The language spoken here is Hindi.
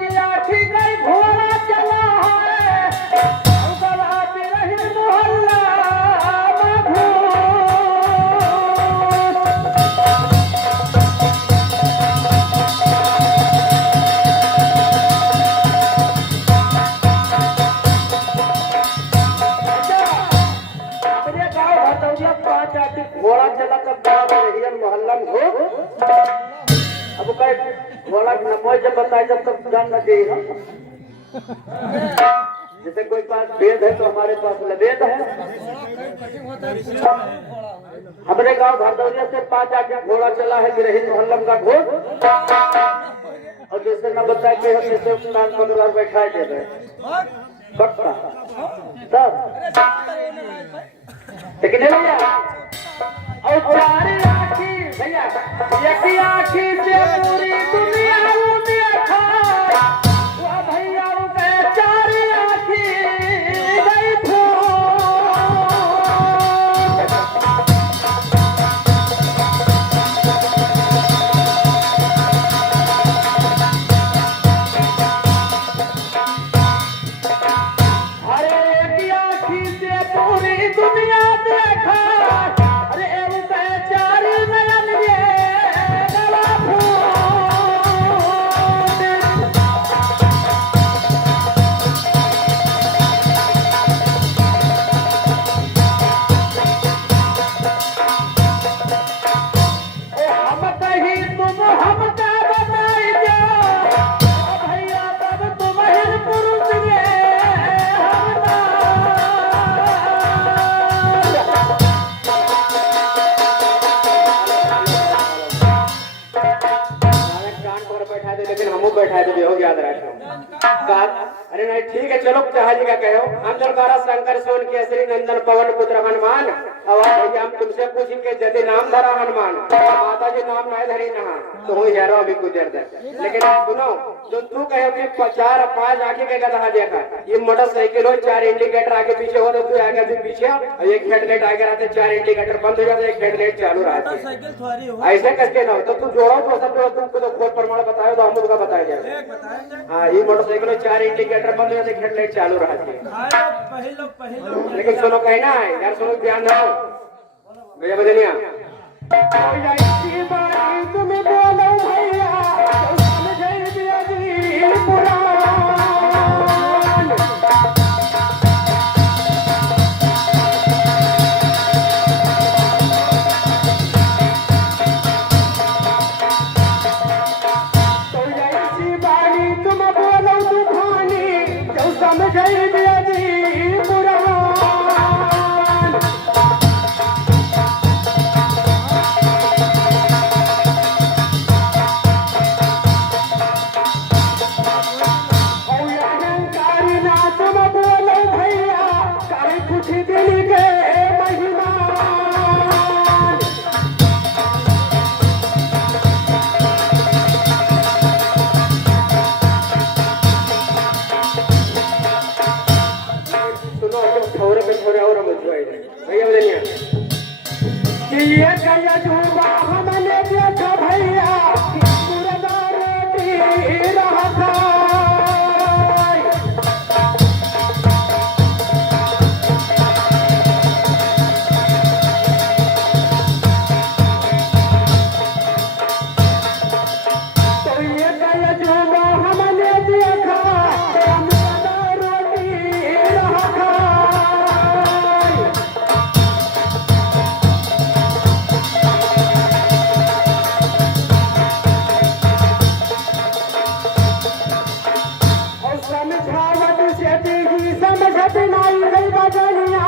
की आठी गई घोड़ा चला है उधर आती रही मोहल्ला घोड़ा चला तब मोहल्ला में हो अब कहीं घोड़ा नमो जब बताए जब तक जान न दे जैसे कोई पास वेद है तो हमारे पास लवेद है। हमारे गांव भरदौरिया से 5 आगे घोड़ा चला है गिरहिन मोहल्लम का घोड़ और जैसे न बताए कि हम जैसे उस्ताद पकड़ बैठाए दे रहे कट्टा तब लेकिन भैया और चारी आँखी भैया एक ही आँखी से पूरी दुनिया देखा वो भैया के चारी आँखी गई थी अरे एक ही आँखी से पूरी दुनिया देखा बैठा दे हो याद रखो अरे नहीं ठीक है चलो जहाजी का कहो हम दरबारा शंकर सोन केसरी नंदन पवन पुत्र हनुमान आवाज भैया हम तुमसे पूछेंगे यदि नाम धरा हनुमान माता जी नाम नहीं धरी नहा तो हो यारो अभी कुछ देर तक लेकिन सुनो जो तू कहो कि 4-5 आंखें के गधा देखा ये मोटरसाइकिल हो 4 इंडिकेटर आगे पीछे हो तो तू आगे भी पीछे और एक हेडलाइट आगे रहते 4 इंडिकेटर बंद हो जाते एक हेडलाइट चालू रहती ऐसे करके ना तो तू जोड़ो तो सब तुमको तो खोज प्रमाण बताओ तो हम उसका बताया जाए। हाँ ये मोटरसाइकिल 4 इंडिकेटर बंद हो जाते हेडलाइट चालू रहती है लेकिन सुनो कहना है यार सुनो ध्यान दो भैया बदनिया तुम्हें बोलो भैया हमने देखा भैया समझत नहीं गई बजनिया